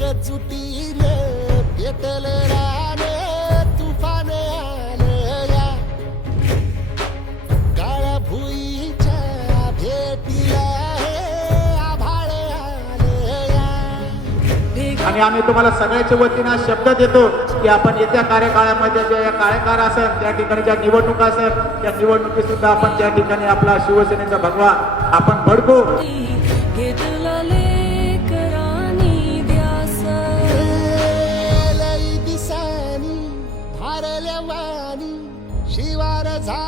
एकजुटीने पेटल रान तुफान आलं या काळ्या भुईच्या भेटीला हे आभाळ आलं या. आणि आम्ही तुम्हाला सगळ्याच्या वतीनं शब्द देतो की आपण येत्या कार्यकाळामध्ये ज्या या कार्यकाळ असेल त्या ठिकाणी ज्या निवडणुका असेल त्या निवडणुकीत सुद्धा आपण त्या ठिकाणी आपला शिवसेनेचा भगवा आपण भडकू. लई दिसानी भारल्या वाणी शिवार झा